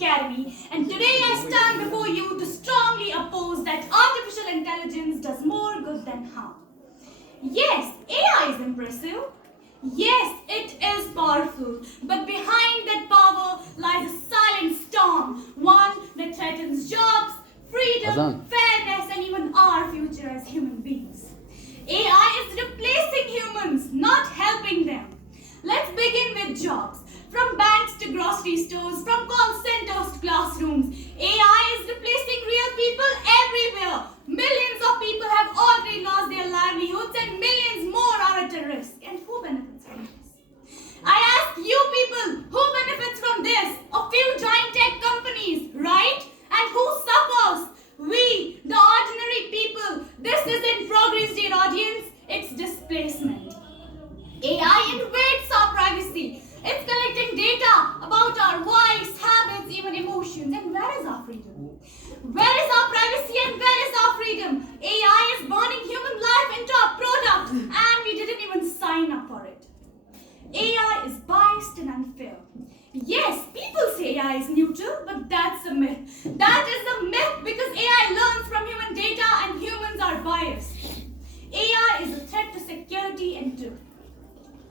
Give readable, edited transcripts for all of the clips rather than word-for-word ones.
Academy, and today I stand before you to strongly oppose that artificial intelligence does more good than harm. Yes, AI is impressive. Yes, it is powerful. But behind that power lies a silent storm, one that threatens jobs, freedom, fairness, and even our future as human beings. AI is replacing humans, not helping them. Let's begin with jobs. From banks to grocery stores, from call centers to classrooms, AI is replacing real people everywhere. Millions of people have already lost their livelihoods and millions more are at a risk. And who benefits from this? I ask you people, who benefits from this? A few giant tech companies, right? And who suffers? We, the ordinary people. This isn't progress, dear audience. It's displacement. AI invades our privacy. It's collecting data about our voice, habits, even emotions. And where is our freedom? Where is our privacy and where is our freedom? AI is burning human life into a product and we didn't even sign up for it. AI is biased and unfair. Yes, people say AI is neutral, but that's a myth. That is a myth because AI learns from human data and humans are biased. AI is a threat to security and truth.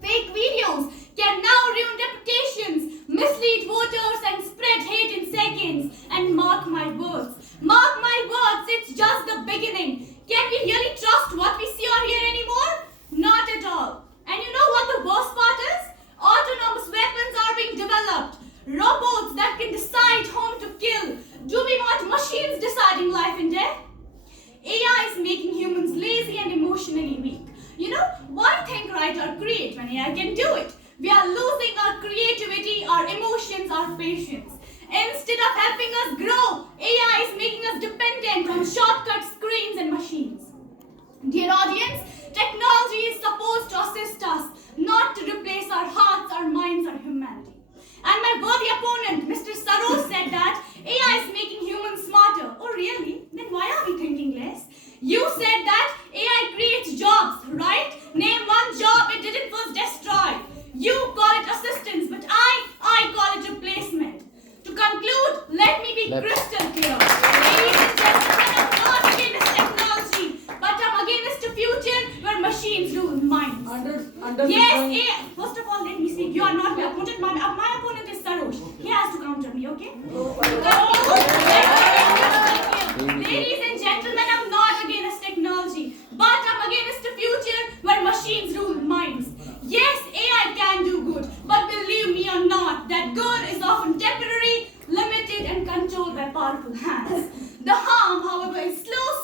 Fake videos can now ruin reputations, mislead voters, and spread hate in seconds. And mark my words, it's just the beginning. Can we really trust what we see or hear anymore? Not at all. And you know what the worst part is? Autonomous weapons are being developed. Robots that can decide whom to kill. Do we want machines deciding life and death? AI is making humans lazy and emotionally weak. You know, why think, write, or create when AI can do it? We are losing our creativity, our emotions, our patience. Instead of helping us grow, AI is making us dependent on shortcut screens and machines. Dear audience, technology is supposed to assist us, not to replace our hearts, our minds, our humanity. And my worthy opponent, Mr. Saroj, said that AI is making humans smarter. Oh really? Then why are we thinking less? You said that AI creates jobs, right? Name one job it didn't first destroy. You call it assistance, but I call it replacement. To conclude, let me be crystal clear. Ladies and gentlemen, I'm not against technology, but I'm against a future where machines rule minds. Yes, first of all, let me speak. You are not my opponent. My opponent is Saroj. He has to counter me, okay? Ladies and gentlemen, I'm not against technology, but I'm against a future where machines rule minds. Yes, AI can do good, but believe me or not, that good is often temporary, limited, and controlled by powerful hands. The harm, however, is slow,